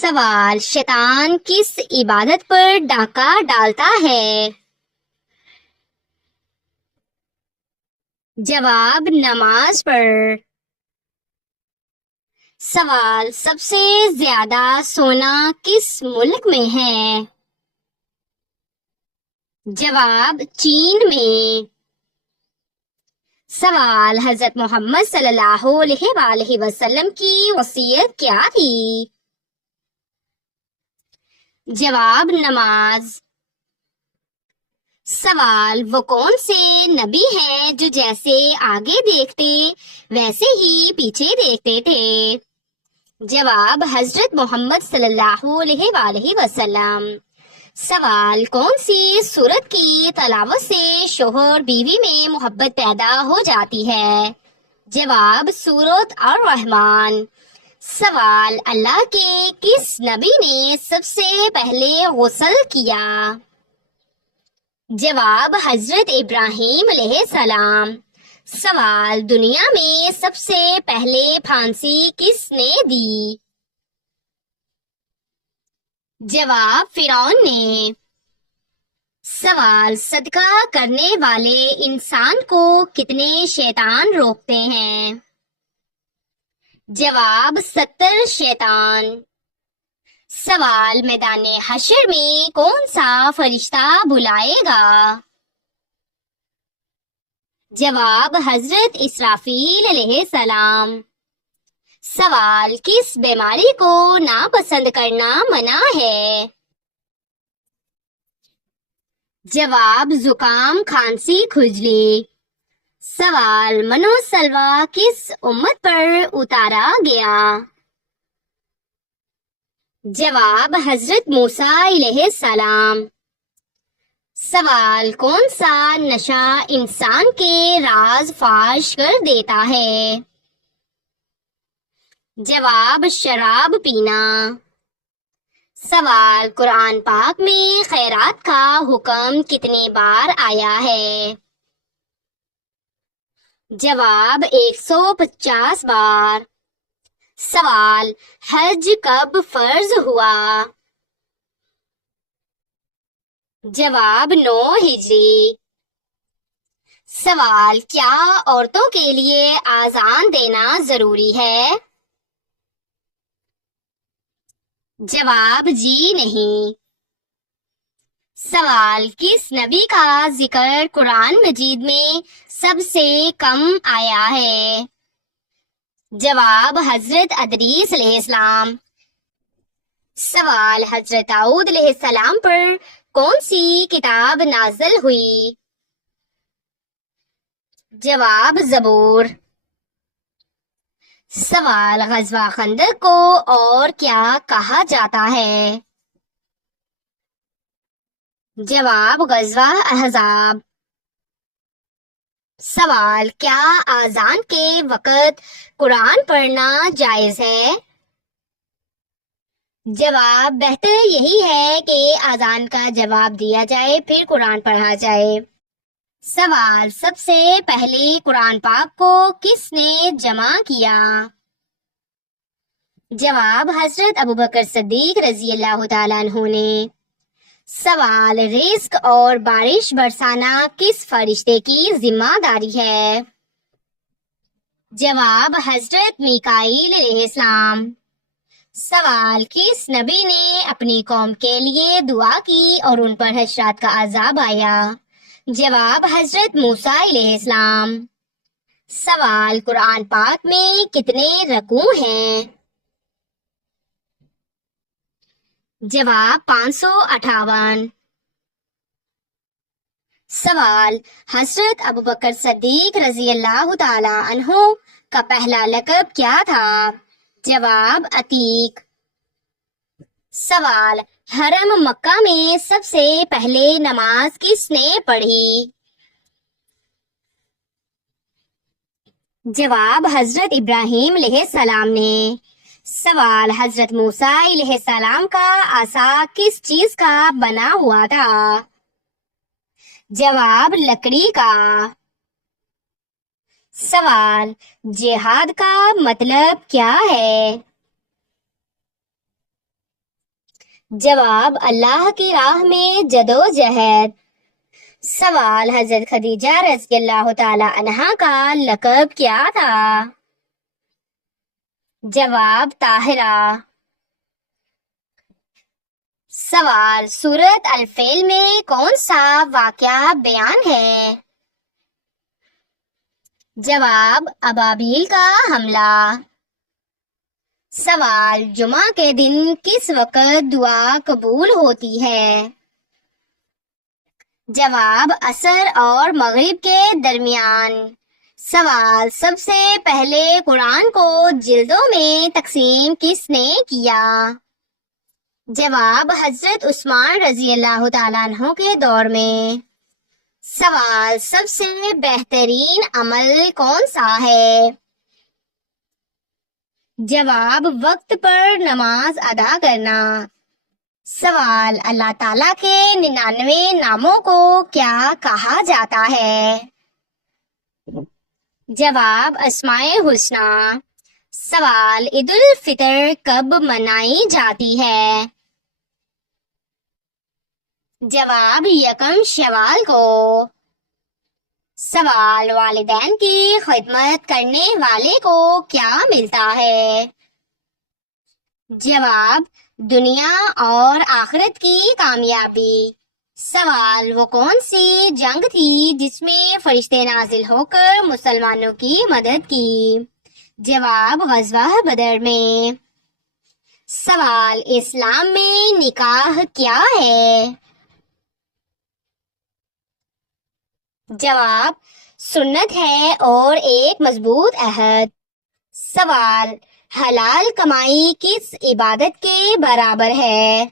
سوال: شیطان کس عبادت پر ڈاکہ ڈالتا ہے؟ جواب: نماز پر۔ سوال: سب سے زیادہ سونا کس ملک میں ہے؟ جواب: چین میں۔ سوال: حضرت محمد صلی اللہ علیہ وآلہ وسلم کی وصیت کیا تھی؟ جواب: نماز۔ سوال: وہ کون سے نبی ہیں جو جیسے آگے دیکھتے ویسے ہی پیچھے دیکھتے تھے؟ جواب: حضرت محمد صلی اللہ علیہ وآلہ وسلم۔ سوال: کون سی سورت کی تلاوت سے شوہر بیوی میں محبت پیدا ہو جاتی ہے؟ جواب: سورت الرحمن۔ سوال: اللہ کے کس نبی نے سب سے پہلے غسل کیا؟ جواب: حضرت ابراہیم علیہ السلام۔ سوال: دنیا میں سب سے پہلے پھانسی کس نے دی؟ جواب: فرعون نے۔ سوال: صدقہ کرنے والے انسان کو کتنے شیطان روکتے ہیں؟ جواب: 70 شیطان۔ سوال: میدان حشر میں کون سا فرشتہ بلائے گا؟ جواب: حضرت اسرافیل علیہ السلام۔ سوال: کس بیماری کو ناپسند کرنا منع ہے؟ جواب: زکام، کھانسی، کھجلی۔ سوال: من و سلویٰ کس امت پر اتارا گیا؟ جواب: حضرت موسیٰ علیہ السلام۔ سوال: کون سا نشہ انسان کے راز فاش کر دیتا ہے؟ جواب: شراب پینا۔ سوال: قرآن پاک میں خیرات کا حکم کتنی بار آیا ہے؟ جواب: 150 بار۔ سوال: حج کب فرض ہوا؟ جواب: 9 ہجری۔ سوال: کیا عورتوں کے لیے اذان دینا ضروری ہے؟ جواب: جی نہیں۔ سوال: کس نبی کا ذکر قرآن مجید میں سب سے کم آیا ہے؟ جواب: حضرت ادریس علیہ السلام۔ سوال: حضرت داؤد علیہ السلام پر کون سی کتاب نازل ہوئی؟ جواب: زبور۔ سوال: غزوہ خندق کو اور کیا کہا جاتا ہے؟ جواب: غزوہ احزاب۔ سوال: کیا اذان کے وقت قرآن پڑھنا جائز ہے؟ جواب: بہتر یہی ہے کہ اذان کا جواب دیا جائے پھر قرآن پڑھا جائے۔ سوال: سب سے پہلے قرآن پاک کو کس نے جمع کیا؟ جواب: حضرت ابوبکر صدیق رضی اللہ تعالیٰ عنہ نے۔ سوال: رزق اور بارش برسانا کس فرشتے کی ذمہ داری ہے؟ جواب: حضرت میکائیل علیہ السلام۔ سوال: کس نبی نے اپنی قوم کے لیے دعا کی اور ان پر حشرات کا عذاب آیا؟ جواب: حضرت موسیٰ علیہ السلام۔ سوال: قرآن پاک میں کتنے رکوع ہیں؟ جواب: 558۔ سوال: حضرت ابوبکر صدیق رضی اللہ تعالی عنہ کا پہلا لقب کیا تھا؟ جواب: عتیق۔ سوال: حرم مکہ میں سب سے پہلے نماز کس نے پڑھی؟ جواب: حضرت ابراہیم علیہ السلام نے۔ سوال: حضرت موسیٰ علیہ السلام کا عصا کس چیز کا بنا ہوا تھا؟ جواب: لکڑی کا۔ سوال: جہاد کا مطلب کیا ہے؟ جواب اللہ کی راہ میں جدوجہد۔ سوال حضرت خدیجہ رضی اللہ تعالی عنہا کا لقب کیا تھا؟ جواب طاہرہ۔ سوال سورۃ الفیل میں کون سا واقعہ بیان ہے؟ جواب ابابیل کا حملہ۔ سوال جمعہ کے دن کس وقت دعا قبول ہوتی ہے؟ جواب عصر اور مغرب کے درمیان۔ سوال سب سے پہلے قرآن کو جلدوں میں تقسیم کس نے کیا؟ جواب حضرت عثمان رضی اللہ تعالیٰ عنہ کے دور میں۔ سوال سب سے بہترین عمل کون سا ہے؟ جواب وقت پر نماز ادا کرنا۔ سوال اللہ تعالیٰ کے 99 ناموں کو کیا کہا جاتا ہے؟ جواب اسماء الحسنی۔ سوال عید الفطر کب منائی جاتی ہے؟ جواب یکم شوال کو۔ سوال والدین کی خدمت کرنے والے کو کیا ملتا ہے؟ جواب دنیا اور آخرت کی کامیابی۔ سوال وہ کون سی جنگ تھی جس میں فرشتے نازل ہو کر مسلمانوں کی مدد کی؟ جواب غزوہ بدر میں۔ سوال اسلام میں نکاح کیا ہے؟ جواب سنت ہے اور ایک مضبوط عہد۔ سوال حلال کمائی کس عبادت کے برابر ہے؟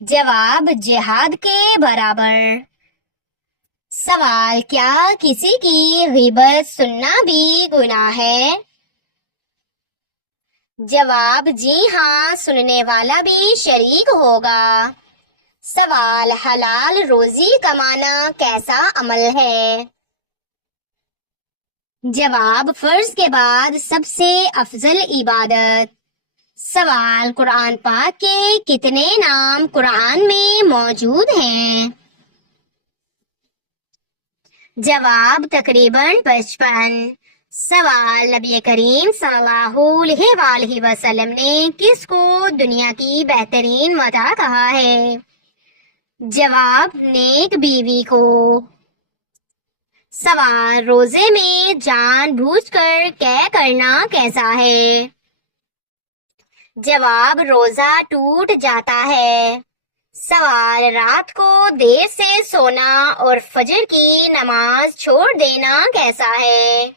جواب جہاد کے برابر۔ سوال کیا کسی کی غیبت سننا بھی گناہ ہے؟ جواب جی ہاں، سننے والا بھی شریک ہوگا۔ سوال حلال روزی کمانا کیسا عمل ہے؟ جواب فرض کے بعد سب سے افضل عبادت۔ سوال قرآن پاک کے کتنے نام قرآن میں موجود ہیں؟ جواب تقریباً 55۔ سوال نبی کریم صلی اللہ علیہ وآلہ وسلم نے کس کو دنیا کی بہترین متاع کہا ہے؟ جواب نیک بیوی کو۔ سوال روزے میں جان بوجھ کر قے کرنا کیسا ہے؟ جواب روزہ ٹوٹ جاتا ہے۔ سوال رات کو دیر سے سونا اور فجر کی نماز چھوڑ دینا کیسا ہے؟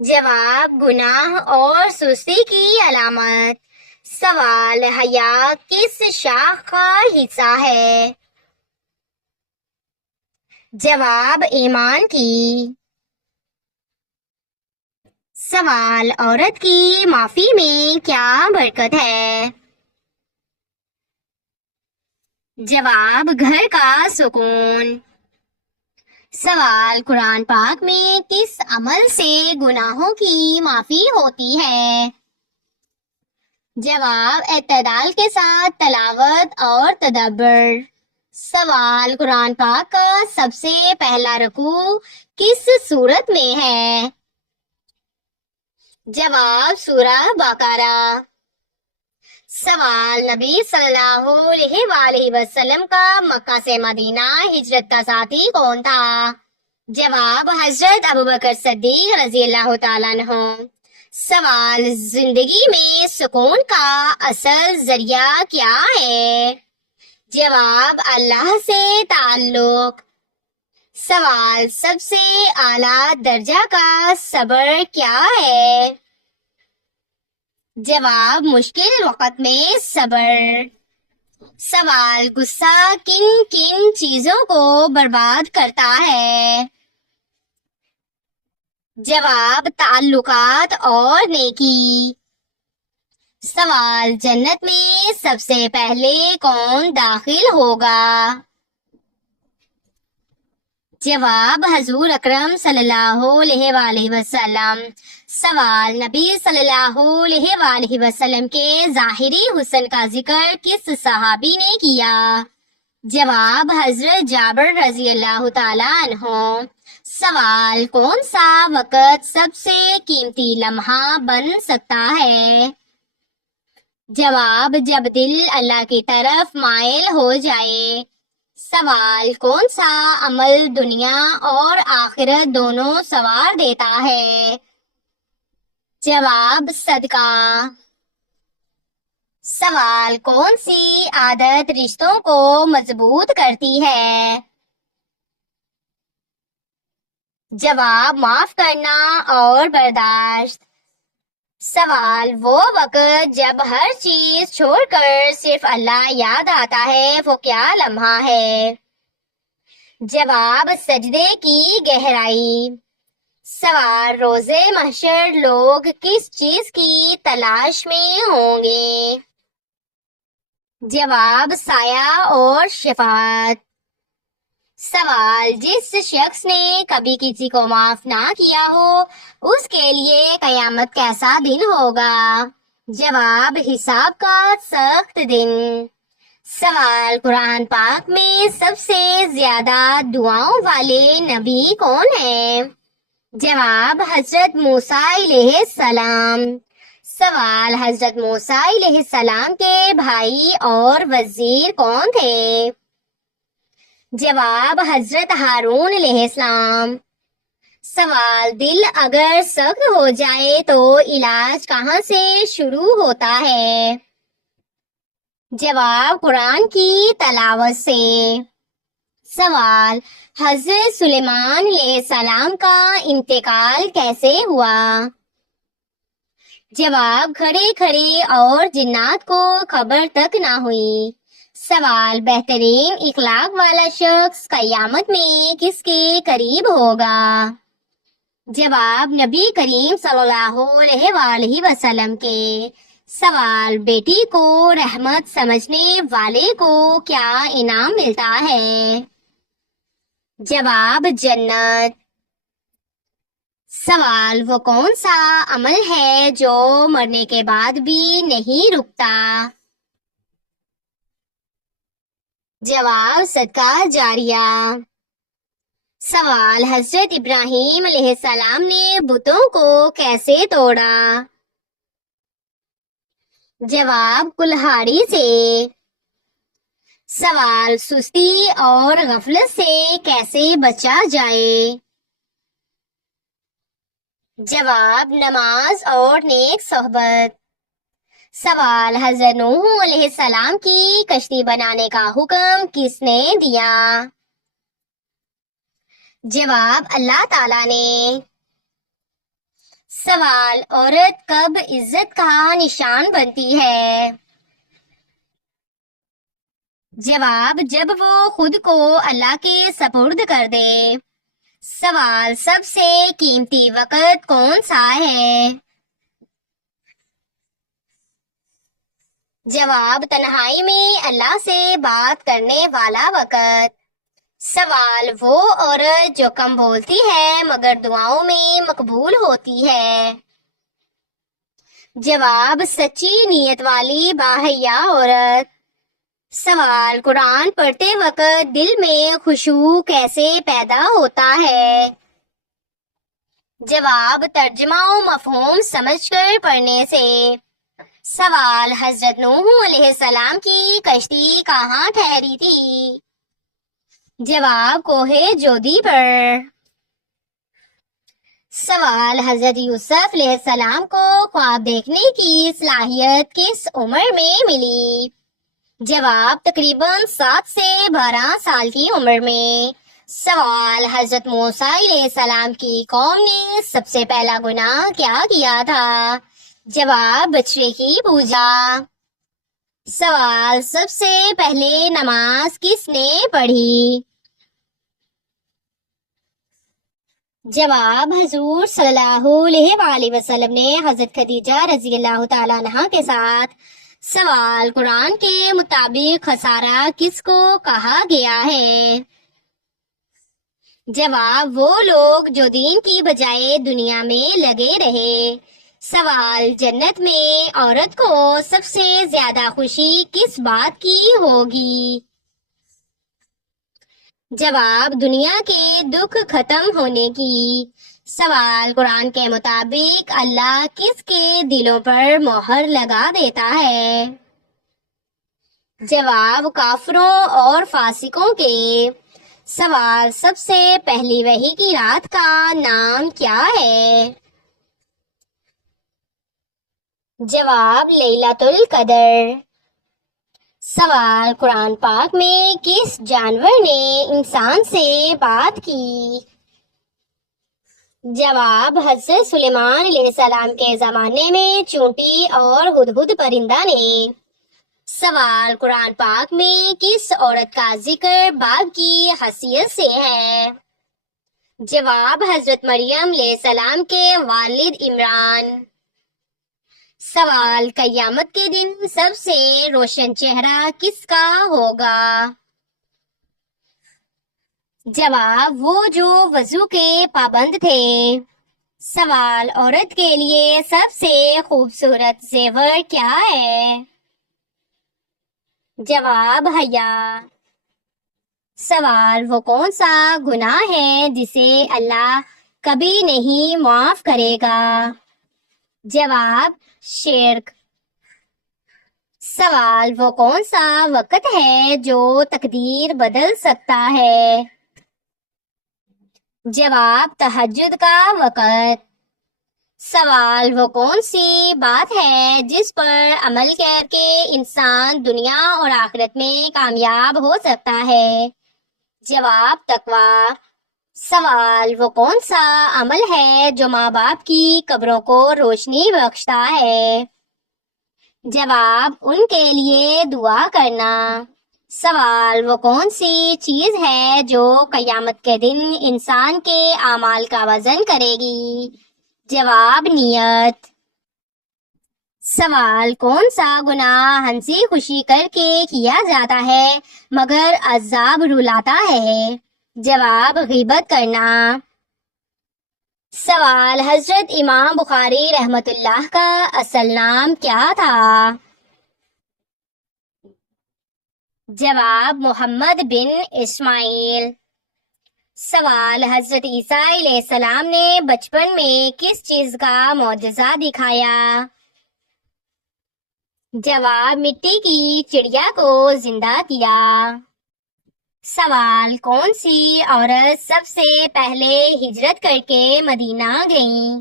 جواب گناہ اور سستی کی علامت۔ سوال حیا کس شاخ کا حصہ ہے؟ جواب ایمان کی۔ سوال عورت کی معافی میں کیا برکت ہے؟ جواب گھر کا سکون۔ سوال قرآن پاک میں کس عمل سے گناہوں کی معافی ہوتی ہے؟ جواب اعتدال کے ساتھ تلاوت اور تدبر۔ سوال قرآن پاک کا سب سے پہلا رکوع کس سورت میں ہے؟ جواب سورہ بقرہ۔ سوال نبی صلی اللہ علیہ وآلہ وسلم کا مکہ سے مدینہ ہجرت کا ساتھی کون تھا؟ جواب حضرت ابوبکر صدیق رضی اللہ تعالیٰ عنہ۔ سوال زندگی میں سکون کا اصل ذریعہ کیا ہے؟ جواب اللہ سے تعلق۔ سوال سب سے اعلیٰ درجہ کا صبر کیا ہے؟ جواب مشکل وقت میں صبر۔ سوال غصہ کن کن چیزوں کو برباد کرتا ہے؟ جواب تعلقات اور نیکی۔ سوال جنت میں سب سے پہلے کون داخل ہوگا؟ جواب حضور اکرم صلی اللہ علیہ وآلہ وسلم۔ سوال، نبی صلی اللہ علیہ وآلہ وسلم کے ظاہری حسن کا ذکر کس صحابی نے کیا؟ جواب، حضرت جابر رضی اللہ تعالیٰ عنہ۔ سوال، کون سا وقت سب سے قیمتی لمحہ بن سکتا ہے؟ جواب، جب دل اللہ کی طرف مائل ہو جائے۔ سوال، کون سا عمل دنیا اور آخرت دونوں سنوار دیتا ہے؟ جواب، صدقہ۔ سوال، کون سی عادت رشتوں کو مضبوط کرتی ہے؟ جواب، معاف کرنا اور برداشت۔ سوال، وہ وقت جب ہر چیز چھوڑ کر صرف اللہ یاد آتا ہے، وہ کیا لمحہ ہے؟ جواب، سجدے کی گہرائی۔ سوال، روز محشر لوگ کس چیز کی تلاش میں ہوں گے؟ جواب، سایہ اور شفاعت۔ سوال، جس شخص نے کبھی کسی کو معاف نہ کیا ہو، اس کے لیے قیامت کیسا دن ہوگا؟ جواب، حساب کا سخت دن۔ سوال، قرآن پاک میں سب سے زیادہ دعاؤں والے نبی کون ہیں؟ جواب، حضرت موسیٰ علیہ السلام۔ سوال، حضرت موسیٰ علیہ السلام کے بھائی اور وزیر کون تھے؟ جواب، حضرت ہارون علیہ السلام۔ سوال، دل اگر سخت ہو جائے تو علاج کہاں سے شروع ہوتا ہے؟ جواب، قرآن کی تلاوت سے۔ سوال، حضرت سلیمان علیہ السلام کا انتقال کیسے ہوا؟ جواب، کھڑے کھڑے اور جنات کو خبر تک نہ ہوئی۔ سوال، بہترین اخلاق والا شخص قیامت میں کس کے قریب ہوگا؟ جواب، نبی کریم صلی اللہ علیہ وآلہ وسلم کے۔ سوال، بیٹی کو رحمت سمجھنے والے کو کیا انعام ملتا ہے؟ جواب، جنت۔ سوال، وہ کون سا عمل ہے جو مرنے کے بعد بھی نہیں رکتا؟ جواب، صدقہ جاریہ۔ سوال، حضرت ابراہیم علیہ السلام نے بتوں کو کیسے توڑا؟ جواب، کلہاڑی سے۔ سوال، سستی اور غفلت سے کیسے بچا جائے؟ جواب، نماز اور نیک صحبت۔ سوال، حضرت نوح علیہ السلام کی کشتی بنانے کا حکم کس نے دیا؟ جواب، اللہ تعالیٰ نے۔ سوال، عورت کب عزت کا نشان بنتی ہے؟ جواب، جب وہ خود کو اللہ کے سپرد کر دے۔ سوال، سب سے قیمتی وقت کون سا ہے؟ جواب، تنہائی میں اللہ سے بات کرنے والا وقت۔ سوال، وہ عورت جو کم بولتی ہے مگر دعاؤں میں مقبول ہوتی ہے۔ جواب، سچی نیت والی باحیا عورت۔ سوال، قرآن پڑھتے وقت دل میں خشوع کیسے پیدا ہوتا ہے؟ جواب، ترجمہ و مفہوم سمجھ کر پڑھنے سے۔ سوال، حضرت نوح علیہ السلام کی کشتی کہاں ٹھہری تھی؟ جواب، کوہ جودی پر۔ سوال، حضرت یوسف علیہ السلام کو خواب دیکھنے کی صلاحیت کس عمر میں ملی؟ جواب، تقریباً 7 سے 12 سال کی عمر میں۔ سوال، حضرت موسیٰ علیہ السلام کی قوم نے سب سے پہلا گناہ کیا کیا تھا؟ جواب، بچڑے کی پوجا۔ سوال، سب سے پہلے نماز کس نے پڑھی؟ جواب، حضور صلی اللہ علیہ وآلہ وسلم نے حضرت خدیجہ رضی اللہ تعالیٰ عنہا کے ساتھ۔ سوال، قرآن کے مطابق خسارہ کس کو کہا گیا ہے؟ جواب وہ لوگ جو دین کی بجائے دنیا میں لگے رہے۔ سوال جنت میں عورت کو سب سے زیادہ خوشی کس بات کی ہوگی؟ جواب دنیا کے دکھ ختم ہونے کی۔ سوال قرآن کے مطابق اللہ کس کے دلوں پر مہر لگا دیتا ہے؟ جواب کافروں اور فاسقوں کے۔ سوال سب سے پہلی وحی کی رات کا نام کیا ہے؟ جواب لیلۃ القدر۔ سوال قرآن پاک میں کس جانور نے انسان سے بات کی؟ جواب حضرت سلیمان علیہ السلام کے زمانے میں چونٹی اور ہدہد پرندہ نے۔ سوال قرآن پاک میں کس عورت کا ذکر باغ کی حیثیت سے ہے؟ جواب حضرت مریم علیہ السلام کے والد عمران۔ سوال قیامت کے دن سب سے روشن چہرہ کس کا ہوگا؟ جواب وہ جو وضو کے پابند تھے۔ سوال عورت کے لیے سب سے خوبصورت زیور کیا ہے؟ جواب حیا۔ سوال وہ کون سا گناہ ہے جسے اللہ کبھی نہیں معاف کرے گا؟ جواب شرک۔ سوال وہ کون سا وقت ہے جو تقدیر بدل سکتا ہے؟ جواب تہجد کا وقت۔ سوال وہ کون سی بات ہے جس پر عمل کر کے انسان دنیا اور آخرت میں کامیاب ہو سکتا ہے؟ جواب تقویٰ۔ سوال وہ کون سا عمل ہے جو ماں باپ کی قبروں کو روشنی بخشتا ہے؟ جواب ان کے لیے دعا کرنا۔ سوال وہ کون سی چیز ہے جو قیامت کے دن انسان کے اعمال کا وزن کرے گی؟ جواب نیت۔ سوال کون سا گناہ ہنسی خوشی کر کے کیا جاتا ہے مگر عذاب رلاتا ہے؟ جواب غیبت کرنا۔ سوال حضرت امام بخاری رحمۃ اللہ کا اصل نام کیا تھا؟ جواب محمد بن اسماعیل۔ سوال حضرت عیسیٰ علیہ السلام نے بچپن میں کس چیز کا معجزہ دکھایا؟ جواب مٹی کی چڑیا کو زندہ کیا۔ سوال کون سی عورت سب سے پہلے ہجرت کر کے مدینہ گئیں؟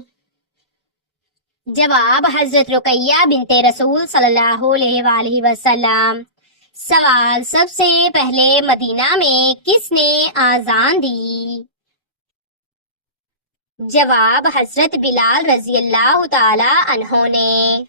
جواب حضرت رقیہ بنت رسول صلی اللہ علیہ وآلہ وسلم۔ سوال سب سے پہلے مدینہ میں کس نے آذان دی؟ جواب حضرت بلال رضی اللہ تعالی عنہ نے۔